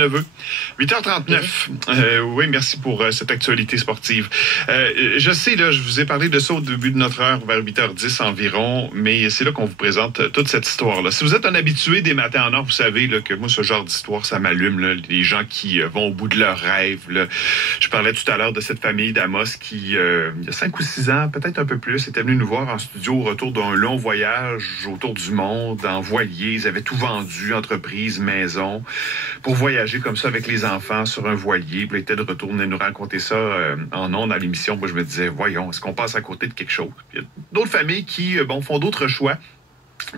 neveu. 8h39. Oui, merci pour cette actualité sportive. Je sais, là, je vous ai parlé de ça au début de notre heure, vers 8h10 environ, mais c'est là qu'on vous présente toute cette histoire-là. Si vous êtes un habitué des matins en or, vous savez là, que moi, ce genre d'histoire, ça m'allume. Là, les gens qui vont au bout de leurs rêves. Là. Je parlais tout à l'heure de cette famille d'Amos qui, il y a 5 ou 6 ans, peut-être un peu plus, était venue nous voir en studio au retour d'un long voyage autour du monde, en voilier. Ils avaient tout vendu, entreprise, maison, pour voyager comme ça avec les enfants sur un voilier. Puis ils étaient de retour, venir nous raconter ça en ondes à l'émission. Moi, je me disais, voyons, est-ce qu'on passe à côté de quelque chose? Puis, il y a d'autres familles qui font d'autres choix.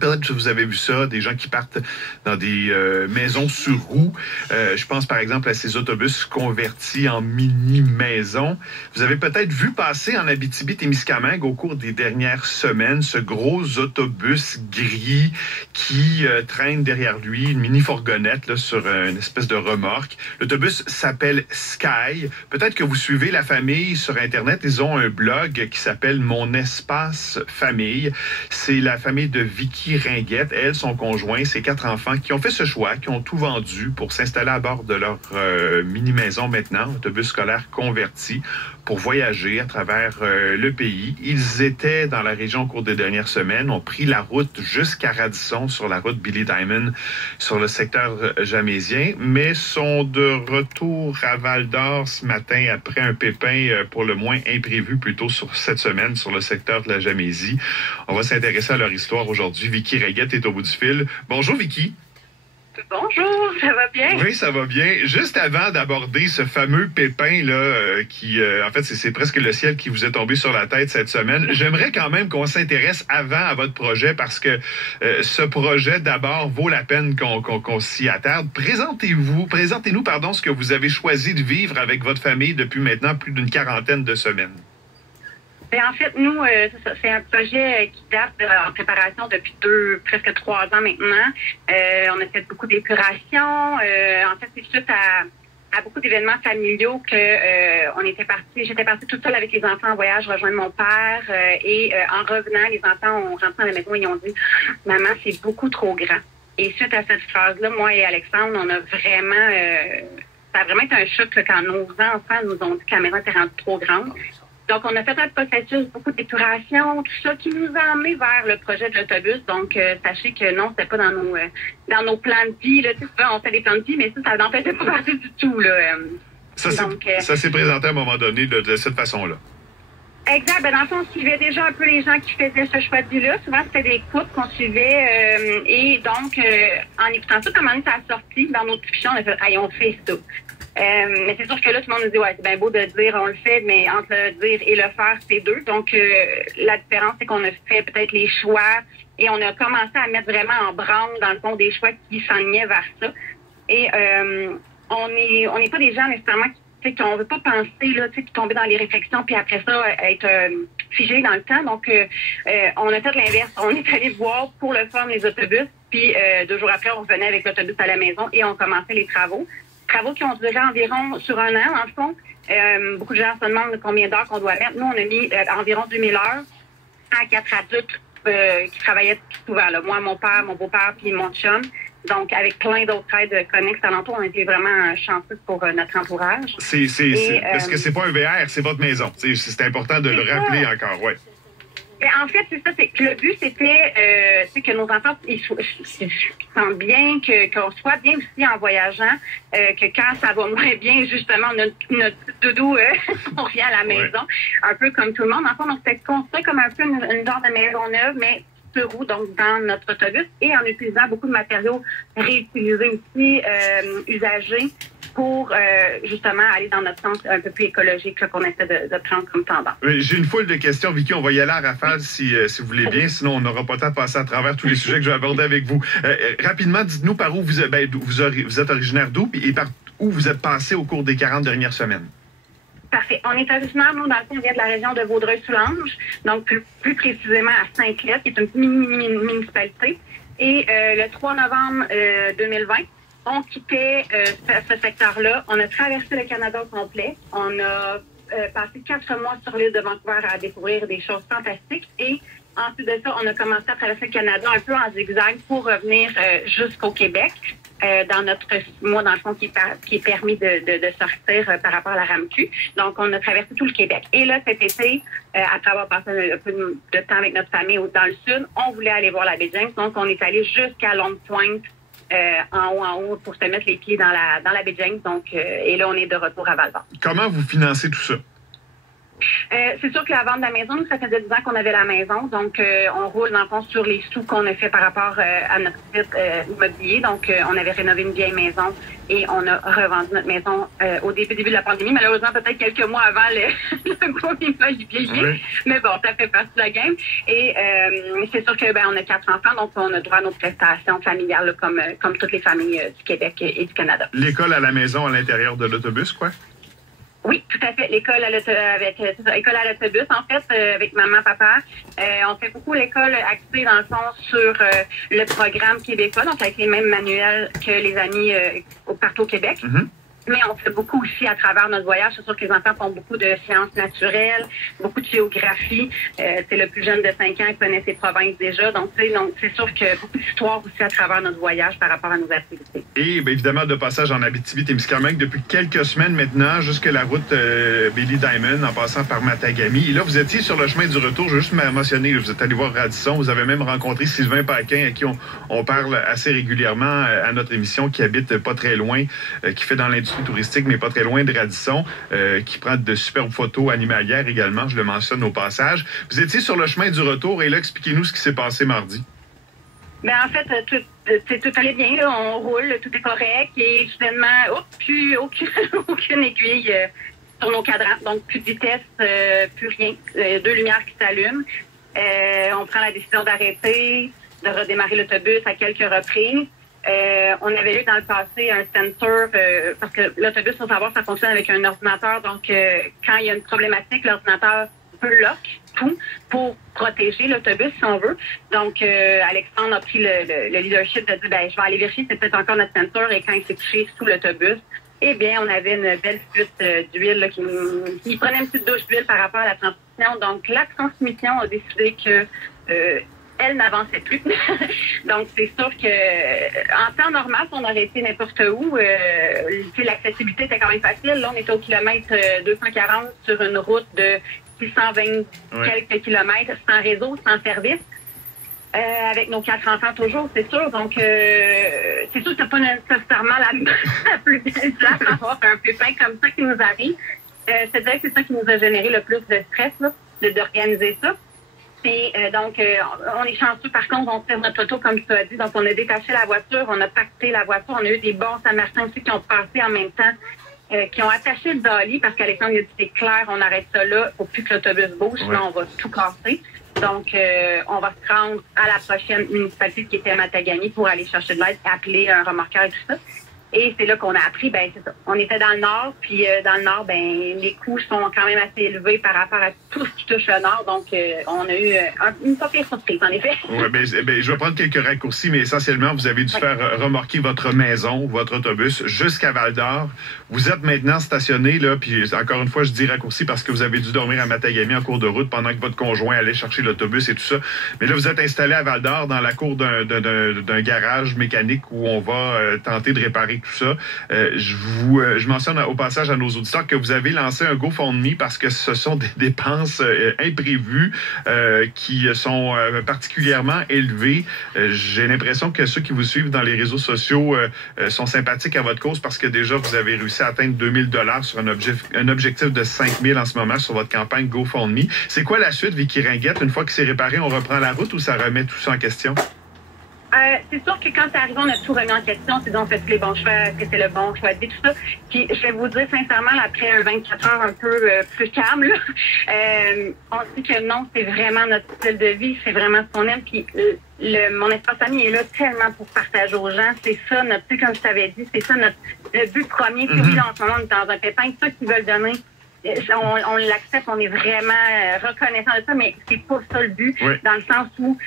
Peut-être que vous avez vu ça, des gens qui partent dans des maisons sur roues. Je pense par exemple à ces autobus convertis en mini-maisons. Vous avez peut-être vu passer en Abitibi-Témiscamingue au cours des dernières semaines ce gros autobus gris qui traîne derrière lui une mini-fourgonnette là, sur une espèce de remorque. L'autobus s'appelle Sky. Peut-être que vous suivez la famille sur Internet. Ils ont un blog qui s'appelle Mon Espace Famille. C'est la famille de Vicky Ringuette, elle, son conjoint, ses 4 enfants qui ont fait ce choix, qui ont tout vendu pour s'installer à bord de leur mini-maison maintenant, autobus scolaire converti, pour voyager à travers le pays. Ils étaient dans la région au cours des dernières semaines, ont pris la route jusqu'à Radisson, sur la route Billy Diamond, sur le secteur jamésien, mais sont de retour à Val-d'Or ce matin après un pépin pour le moins imprévu plutôt sur cette semaine sur le secteur de la Jamésie. On va s'intéresser à leur histoire aujourd'hui. Vicky Ringuette est au bout du fil. Bonjour Vicky. Bonjour, ça va bien? Oui, ça va bien. Juste avant d'aborder ce fameux pépin là, qui, en fait, c'est presque le ciel qui vous est tombé sur la tête cette semaine, j'aimerais quand même qu'on s'intéresse avant à votre projet parce que ce projet, d'abord, vaut la peine qu'on s'y attarde. Présentez-nous, ce que vous avez choisi de vivre avec votre famille depuis maintenant plus d'une quarantaine de semaines. Bien, en fait, nous, c'est un projet qui date en préparation depuis presque 3 ans maintenant. On a fait beaucoup d'épuration. En fait, c'est suite à beaucoup d'événements familiaux que j'étais partie toute seule avec les enfants en voyage rejoindre mon père. En revenant, les enfants ont rentré dans la maison et ils ont dit « Maman, c'est beaucoup trop grand ». Et suite à cette phrase-là, moi et Alexandre, on a vraiment... ça a vraiment été un choc là, quand nos enfants nous ont dit que la maison était rendue trop grande. Donc, on a fait un processus, beaucoup d'épuration, tout ça, qui nous a emmenés vers le projet de l'autobus. Donc, sachez que non, c'était pas dans nos plans de vie. Là. Tu sais, souvent, on fait des plans de vie, mais ça n'en faisait pas partie du tout. Là. Ça s'est présenté à un moment donné de cette façon-là. Exact. Ben, dans le fond, on suivait déjà un peu les gens qui faisaient ce choix de vie-là. Souvent, c'était des couples qu'on suivait. Et donc, en écoutant ça, comme on ça a sorti dans nos discussions, on a fait « Hey, on fait ça ». Mais c'est sûr que là, tout le monde nous dit, ouais, c'est bien beau de dire on le fait, mais entre le dire et le faire, c'est deux. Donc, la différence, c'est qu'on a fait peut-être les choix et on a commencé à mettre vraiment en branle, dans le fond, des choix qui s'enlignaient vers ça. Et on n'est pas des gens nécessairement qu'on veut pas penser, là, puis tomber dans les réflexions, puis après ça, être figé dans le temps. Donc, on a fait l'inverse. On est allé voir pour le fun les autobus, puis 2 jours après, on revenait avec l'autobus à la maison et on commençait les travaux. Travaux qui ont duré environ sur 1 an, en fond. Beaucoup de gens se demandent combien d'heures qu'on doit mettre. Nous, on a mis environ 2000 heures à 4 adultes qui travaillaient tout souvent. Là. Moi, mon père, mon beau-père, puis mon chum. Donc, avec plein d'autres aides connexes alentours, on était vraiment chanceux pour notre entourage. Parce que c'est pas un VR, c'est votre maison. C'est important de le rappeler encore, ouais. En fait, c'est ça. C'est que le but, c'était que nos enfants ils sentent bien, qu'on soit bien aussi en voyageant, que quand ça va moins bien, justement, notre doudou, on revient à la maison, un peu comme tout le monde. En fait, on s'est construit comme un peu une genre de maison neuve, mais sur roue, donc dans notre autobus, et en utilisant beaucoup de matériaux réutilisés aussi, usagés, pour justement aller dans notre sens un peu plus écologique là, qu'on essaie de prendre comme tendance. J'ai une foule de questions, Vicky. On va y aller à rafale si vous voulez bien. Sinon, on n'aura pas le temps de passer à travers tous les sujets que je vais aborder avec vous. Rapidement, dites-nous par où vous êtes originaire d'où et par où vous êtes passé au cours des 40 dernières semaines. Parfait. On est originaire, nous, dans le fond, on vient de la région de Vaudreuil-Soulanges, donc plus précisément à Saint-Clet, qui est une municipalité. Et le 3 novembre 2020, on quittait ce secteur-là. On a traversé le Canada au complet. On a passé 4 mois sur l'île de Vancouver à découvrir des choses fantastiques. Et ensuite de ça, on a commencé à traverser le Canada un peu en zigzag pour revenir jusqu'au Québec. dans notre mois, dans le fond, qui est permis de sortir par rapport à la RAMQ. Donc, on a traversé tout le Québec. Et là, cet été, après avoir passé un peu de temps avec notre famille dans le sud, on voulait aller voir la baie James. Donc, on est allé jusqu'à Longue Pointe, en haut, pour se mettre les pieds dans la baie James. Donc, et là, on est de retour à Val-d'Or. Comment vous financez tout ça? C'est sûr que la vente de la maison, nous, ça faisait 10 ans qu'on avait la maison. Donc, on roule dans le fond sur les sous qu'on a fait par rapport à notre site immobilier. Donc, on avait rénové une vieille maison et on a revendu notre maison au début de la pandémie. Malheureusement, peut-être quelques mois avant le gros immobilier. Oui. Mais bon, ça fait partie de la game. Et c'est sûr que on a 4 enfants, donc on a droit à nos prestations familiales là, comme toutes les familles du Québec et du Canada. L'école à la maison à l'intérieur de l'autobus, quoi? Oui, tout à fait. L'école à l'autobus, en fait, avec maman, papa. On fait beaucoup l'école axée, dans le fond, sur le programme québécois, donc avec les mêmes manuels que les amis partout au Québec. Mm-hmm. Mais on fait beaucoup aussi à travers notre voyage. C'est sûr que les enfants font beaucoup de sciences naturelles, beaucoup de géographie. C'est le plus jeune de 5 ans qui connaît ses provinces déjà. Donc, c'est sûr que beaucoup d'histoires aussi à travers notre voyage par rapport à nos activités. Et bien évidemment, de passage en Abitibi-Témiscamingue depuis quelques semaines maintenant, jusque la route Billy Diamond, en passant par Matagami. Et là, vous étiez sur le chemin du retour. Je veux juste mentionner, vous êtes allé voir Radisson. Vous avez même rencontré Sylvain Paquin, à qui on parle assez régulièrement à notre émission, qui habite pas très loin, qui fait dans l'industrie touristique, mais pas très loin de Radisson, qui prend de superbes photos animalières également, je le mentionne au passage. Vous étiez sur le chemin du retour et là, expliquez-nous ce qui s'est passé mardi. Ben en fait, tout allait bien, là, on roule, tout est correct et soudainement, plus aucune aiguille sur nos cadrans, donc plus de vitesse, plus rien, 2 lumières qui s'allument. On prend la décision d'arrêter, de redémarrer l'autobus à quelques reprises. On avait eu dans le passé un sensor, parce que l'autobus, faut savoir, ça fonctionne avec un ordinateur. Donc, quand il y a une problématique, l'ordinateur peut lock tout pour protéger l'autobus, si on veut. Donc, Alexandre a pris le leadership de dire, je vais aller vérifier, c'est peut-être encore notre sensor. Et quand il s'est touché sous l'autobus, eh bien, on avait une belle fuite d'huile là, qui prenait une petite douche d'huile par rapport à la transmission. Donc, la transmission a décidé que elle n'avançait plus. Donc, c'est sûr que en temps normal, si on aurait été n'importe où, l'accessibilité était quand même facile. Là, on était au kilomètre 240 sur une route de 620 quelques kilomètres, sans réseau, sans service. Avec nos 4 enfants toujours, c'est sûr. Donc, c'est sûr que c'est pas nécessairement la plus belle place à avoir un pépin comme ça qui nous arrive. C'est-à-dire que c'est ça qui nous a généré le plus de stress, là, d'organiser ça. Et donc, on est chanceux. Par contre, on tire notre auto, comme tu as dit. Donc, on a détaché la voiture, on a pacté la voiture. On a eu des bons Samaritains aussi qui ont passé en même temps, qui ont attaché le dolly parce qu'Alexandre a dit, c'est clair, on arrête ça là. Faut plus que l'autobus bouge, sinon on va tout casser. Donc, on va se rendre à la prochaine municipalité qui était à Matagami pour aller chercher de l'aide, appeler un remorqueur et tout ça. Et c'est là qu'on a appris, c'est ça. On était dans le nord, puis dans le nord, les coûts sont quand même assez élevés par rapport à tout ce qui touche le nord. Donc, on a eu une pas pire surprise, en effet. Oui, je vais prendre quelques raccourcis, mais essentiellement, vous avez dû faire remorquer votre maison, votre autobus, jusqu'à Val-d'Or. Vous êtes maintenant stationné, là, puis encore une fois, je dis raccourci parce que vous avez dû dormir à Matagami en cours de route pendant que votre conjoint allait chercher l'autobus et tout ça. Mais là, vous êtes installé à Val-d'Or dans la cour d'un garage mécanique où on va tenter de réparer tout ça. Je mentionne au passage à nos auditeurs que vous avez lancé un GoFundMe parce que ce sont des dépenses imprévues qui sont particulièrement élevées. J'ai l'impression que ceux qui vous suivent dans les réseaux sociaux sont sympathiques à votre cause parce que déjà, vous avez réussi à atteindre 2000 $ sur un objectif de 5000 en ce moment sur votre campagne GoFundMe. C'est quoi la suite, Vicky Ringuette? Une fois que c'est réparé, on reprend la route ou ça remet tout ça en question? C'est sûr que quand c'est arrivé, on a tout remis en question. C'est donc fait les bons choix, est-ce que c'est le bon choix de vie, tout ça. Puis je vais vous dire sincèrement, après un 24 heures un peu plus calme, là, on se dit que non, c'est vraiment notre style de vie, c'est vraiment ce qu'on aime. Puis mon espace ami est là tellement pour partager aux gens. C'est ça, comme je t'avais dit, c'est ça le but premier. Puis oui, là, en ce moment, on est dans un pépin. Ceux qui veulent donner on l'accepte, on est vraiment reconnaissant de ça, mais c'est pas ça le but, dans le sens où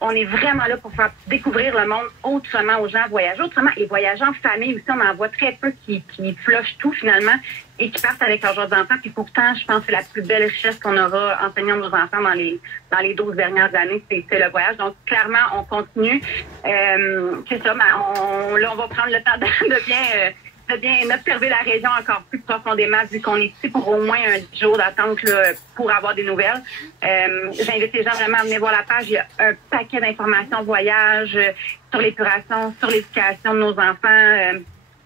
on est vraiment là pour faire découvrir le monde autrement aux gens, voyager autrement, et voyager en famille aussi, on en voit très peu qui flushent tout finalement et qui partent avec leurs autres enfants. Puis pourtant, je pense que c'est la plus belle richesse qu'on aura enseignant nos enfants dans les 12 dernières années, c'est le voyage. Donc clairement, on continue. C'est ça, on va prendre le temps de bien observer la région encore plus profondément, vu qu'on est ici pour au moins un jour d'attente là, pour avoir des nouvelles. J'invite les gens vraiment à venir voir la page. Il y a un paquet d'informations voyage, sur l'épuration, sur l'éducation de nos enfants.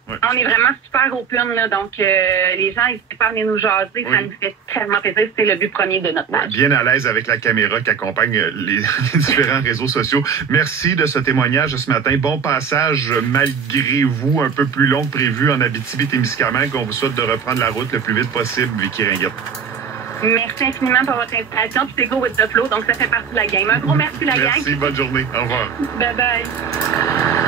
On est vraiment super open, là, donc les gens, n'hésitez pas à venir nous jaser, ça nous fait tellement plaisir, c'est le but premier de notre page. Bien à l'aise avec la caméra qui accompagne les différents réseaux sociaux. Merci de ce témoignage ce matin. Bon passage malgré vous, un peu plus long que prévu en Abitibi-Témiscamingue. On vous souhaite de reprendre la route le plus vite possible, Vicky Ringuette. Merci infiniment pour votre invitation. Puis c'est Go with the Flow, donc ça fait partie de la game. Un gros merci la gang. Merci, bonne journée. Au revoir. Bye bye.